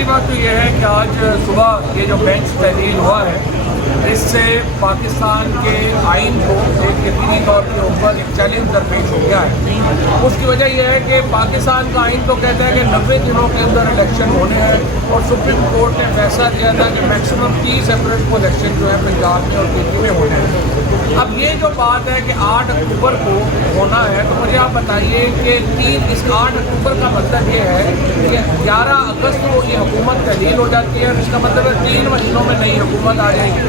پہلی بات تو یہ ہے کہ آج صبح یہ جو بینچ تحلیل ہوا ہے اس سے پاکستان کے آئین کو ایک یقینی طور کے اوپر ایک چیلنج درپیش ہو گیا ہے. اس کی وجہ یہ ہے کہ پاکستان کا آئین تو کہتا ہے کہ 90 دنوں کے اندر الیکشن ہونے ہیں اور سپریم کورٹ نے فیصلہ دیا تھا کہ میکسیمم 30 اپریل کو الیکشن جو ہے پنجاب میں اور KP میں ہونے ہیں. اب یہ جو بات ہے کہ 8 اکتوبر کو ہونا ہے تو مجھے آپ بتائیے کہ اس 8 اکتوبر کا مطلب یہ ہے کہ 11 اگست کو یہ حکومت تحلیل ہو جاتی ہے اور اس کا مطلب ہے 3 مہینوں میں نئی حکومت آ جائے گی.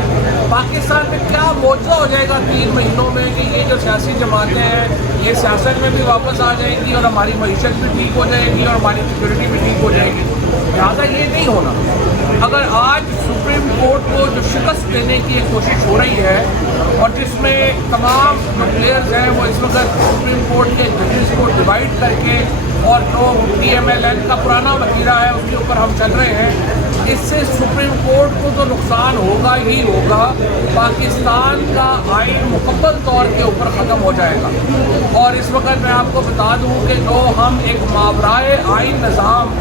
پاکستان میں کیا موجہ ہو جائے گا 3 مہینوں میں کہ یہ جو سیاسی جماعتیں ہیں یہ سیاست میں بھی واپس آ جائیں گی اور ہماری معیشت بھی ٹھیک ہو جائے گی اور ہماری سیکورٹی بھی ٹھیک ہو جائے گی. لہٰذا یہ نہیں ہونا. اگر آج سپریم کورٹ کو جو شکست دینے کی ایک کوشش ہو رہی ہے اور جس میں تمام جو پلیئرز ہیں وہ اس وقت سپریم کورٹ کے ججز کو ڈیوائڈ کر کے اور جو PMLN کا پرانا وتیرہ ہے اس کے اوپر ہم چل رہے ہیں, اس سے سپریم کورٹ کو تو نقصان ہوگا ہی ہوگا. پاکستان کا آئین مکمل طور کے اوپر ختم ہو جائے گا. اور اس وقت میں آپ کو بتا دوں کہ جو ہم ایک ماورائے آئین نظام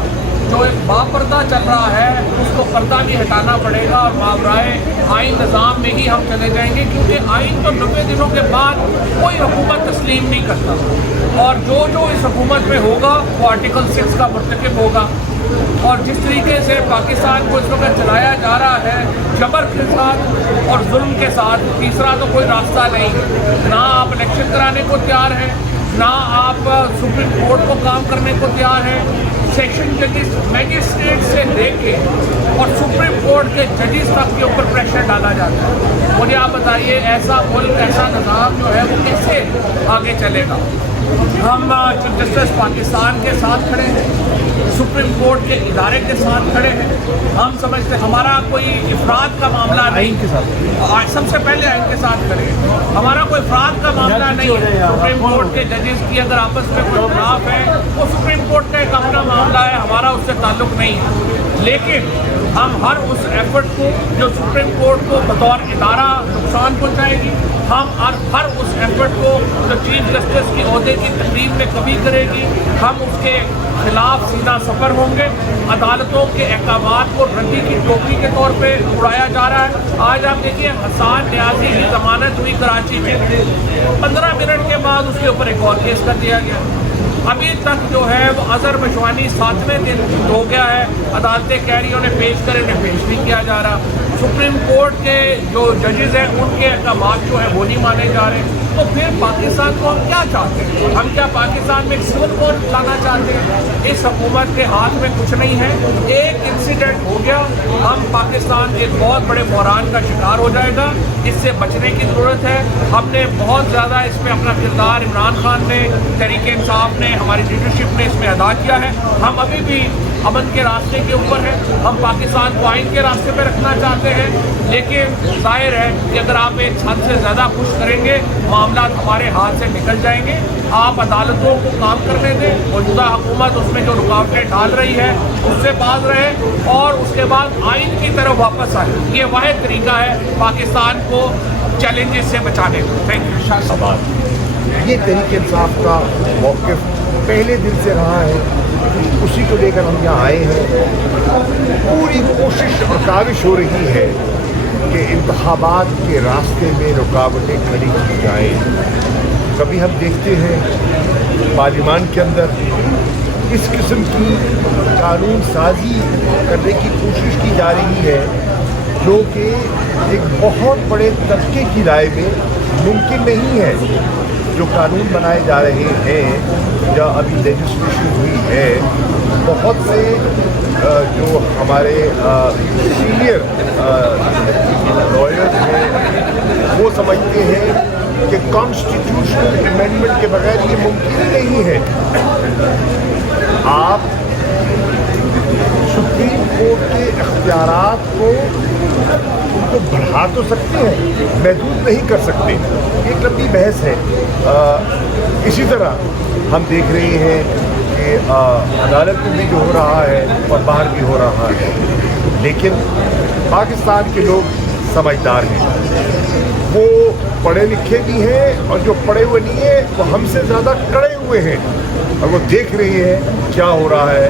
جو ایک باپردہ چل رہا ہے اس کو پردہ بھی ہٹانا پڑے گا اور ماورائے آئین نظام میں ہی ہم چلے جائیں گے, کیونکہ آئین تو 90 دنوں کے بعد کوئی حکومت تسلیم نہیں کرتا اور جو اس حکومت میں ہوگا وہ آرٹیکل 6 کا مرتکب ہوگا. اور جس طریقے سے پاکستان کو اس وقت چلایا جا رہا ہے جبر کے ساتھ اور ظلم کے ساتھ, تیسرا تو کوئی راستہ نہیں. نہ آپ الیکشن کرانے کو تیار ہیں, نہ آپ سپریم کورٹ کو کام کرنے کو تیار ہیں. سیکشن ججز میجسٹریٹ سے لے کے اور سپریم کورٹ کے ججز تک کے اوپر پریشر ڈالا جاتا ہے. مجھے آپ بتائیے ایسا ملک ایسا نظام جو ہے وہ کیسے آگے چلے گا؟ ہم چیف جسٹس پاکستان کے ساتھ کھڑے ہیں, سپریم کورٹ کے ادارے کے ساتھ کھڑے ہیں. ہم سمجھتے ہیں ہمارا کوئی افراد کا معاملہ نہیں کے ساتھ, سب سے پہلے آئین کے ساتھ کھڑے ہیں. ہمارا کوئی افراد کا معاملہ نہیں ہے. سپریم کورٹ کے ججز کی اگر آپس میں کوئی خلاف ہے وہ سپریم کورٹ کا ایک اپنا معاملہ ہے, ہمارا اس سے تعلق نہیں ہے. لیکن ہم ہر اس ایفرٹ کو جو سپریم کورٹ کو بطور ادارہ نقصان پہنچائے گی, ہم ہر اس ایفرٹ کو جو چیف جسٹس کی عہدے کی تقریب میں کمی کرے گی, ہم اس کے خلاف سیدھا سفر ہوں گے. عدالتوں کے احکامات کو رندی کی ٹوپی کے طور پہ اڑایا جا رہا ہے. آج آپ دیکھیے حسان نیازی کی ضمانت ہوئی کراچی میں, 15 منٹ کے بعد اس کے اوپر ایک اور کیس کر دیا گیا. ابھی تک جو ہے وہ اظہر مشوانی 7ویں دن ہو گیا ہے, عدالتیں کہہ رہی انہیں پیش کریں, انہیں پیش نہیں کیا جا رہا. سپریم کورٹ کے جو ججز ہیں ان کے احکامات جو ہیں وہ نہیں مانے جا رہے. تو پھر پاکستان کو ہم کیا چاہتے ہیں؟ ہم کیا پاکستان میں ایک سول کورٹ لانا چاہتے ہیں؟ اس حکومت کے ہاتھ میں کچھ نہیں ہے. ایک انسیڈنٹ ہو گیا, ہم پاکستان ایک بہت بڑے بحران کا شکار ہو جائے گا. اس سے بچنے کی ضرورت ہے. ہم نے بہت زیادہ اس میں اپنا کردار عمران خان نے, تحریک انصاف نے, ہماری لیڈرشپ نے اس میں ادا کیا ہے. ہم ابھی بھی امن کے راستے کے اوپر ہیں. ہم پاکستان کو آئین کے راستے پہ رکھنا چاہتے ہیں. لیکن ظاہر ہے کہ اگر آپ ایک حد سے زیادہ پش کریں گے معاملات ہمارے ہاتھ سے نکل جائیں گے. آپ عدالتوں کو کام کرنے دیں, موجودہ حکومت اس میں جو رکاوٹیں ڈال رہی ہے اس سے باز رہے اور اس کے بعد آئین کی طرف واپس آئے. یہ واحد طریقہ ہے پاکستان کو چیلنجز سے بچانے کا. Thank you. یہ تحریک انصاف کا موقف پہلے دن سے رہا ہے, اسی کو لے کر ہم یہاں آئے ہیں. پوری کوشش اور کاوش ہو رہی ہے کہ انتخابات کے راستے میں رکاوٹیں کھڑی کی جائیں. کبھی ہم دیکھتے ہیں پارلیمان کے اندر اس قسم کی قانون سازی کرنے کی کوشش کی جا رہی ہے جو کہ ایک بہت بڑے طبقے کی رائے میں ممکن نہیں ہے. جو قانون بنائے جا رہے ہیں یا ابھی لیجسلیشن ہوئی ہے, بہت سے جو ہمارے سینئر لائرز ہیں وہ سمجھتے ہیں کہ کانسٹیٹیوشنل امینڈمنٹ کے بغیر یہ ممکن ہی نہیں ہے. آپ سپریم کورٹ کے اختیارات کو بڑھا تو سکتے ہیں, محدود نہیں کر سکتے. ایک لمبی بحث ہے. اسی طرح ہم دیکھ رہے ہیں کہ عدالت میں بھی جو ہو رہا ہے اور باہر بھی ہو رہا ہے. لیکن پاکستان کے لوگ سمجھدار ہیں, وہ پڑھے لکھے بھی ہیں اور جو پڑھے ہوئے نہیں ہیں وہ ہم سے زیادہ کڑے ہوئے ہیں اور وہ دیکھ رہے ہیں کیا ہو رہا ہے.